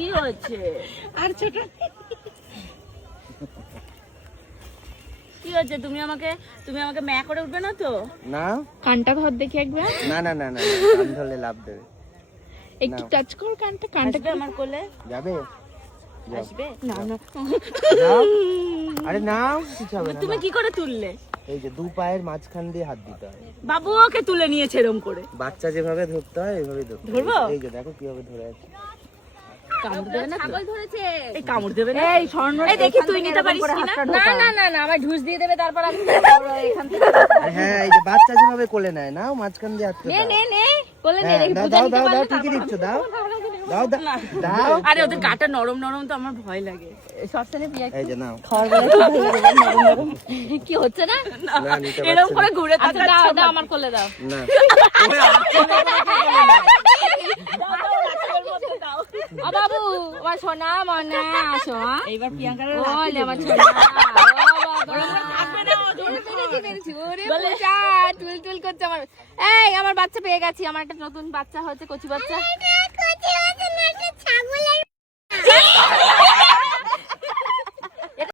কি হচ্ছে? আর ছোট কি হচ্ছে? তুমি আমাকে ম্যা করে উঠবে না তো? না কানটা ধর দেখি একবার। না না না না, কান ধরলে লাভ দেবে। একটু টাচ কর কানটা। আসবে আমার কোলে? যাবে? আসবে? না না যাও। আরে নাও, কিছু হবে না। তুমি কি করে তুললে? এই যে দু পায়ের মাঝখান দিয়ে হাত দিতে হয়। বাবু ওকে তুলে নিয়েছে এরম করে। বাচ্চা যেভাবে ধরতে হয় এইভাবে ধরতে হয়। ধরবো? এই যে দেখো কিভাবে ধরে আছে। কামড় দেবে না? ছাগল ধরেছে। এই কামড় দেবে না? এই স্বর্ণ এই দেখি তুই নিতে পারিস কিনা? না না না না আমার ঢুস দিয়ে দেবে তারপর আমি এখান থেকে আরে হ্যাঁ, এই যে বাচ্চা যেভাবে কোলে নেয়, নাও মাঝখান দিয়ে হাত নে দাও। নে নে বলে নে হ্যাঁ, দেখি দাও পূজা দাও নিতে দাও পারলে দাও, ঠিকই দিচ্ছ, দাও দাও দাও না। দাও। আরে ওদের গাটা নরম নরম তো আমার ভয় লাগে। সবসময় পিয়া এই যে নাও। কি হচ্ছে না? না নিতে এরম পারছি করে না। ঘুরে আচ্ছা দাও দাও আমার কোলে দাও। না ও বাবু আমার সোনা মনা আসো হ্যাঁ এইবার প্রিয়াঙ্কার ওলে আমার সোনা ও বাবা পেরেছি ওরে পূজা টুল টুল করছে আমার। এই আমার বাচ্চা পেয়ে গেছি, আমার একটা নতুন বাচ্চা হচ্ছে, কচি বাচ্চা।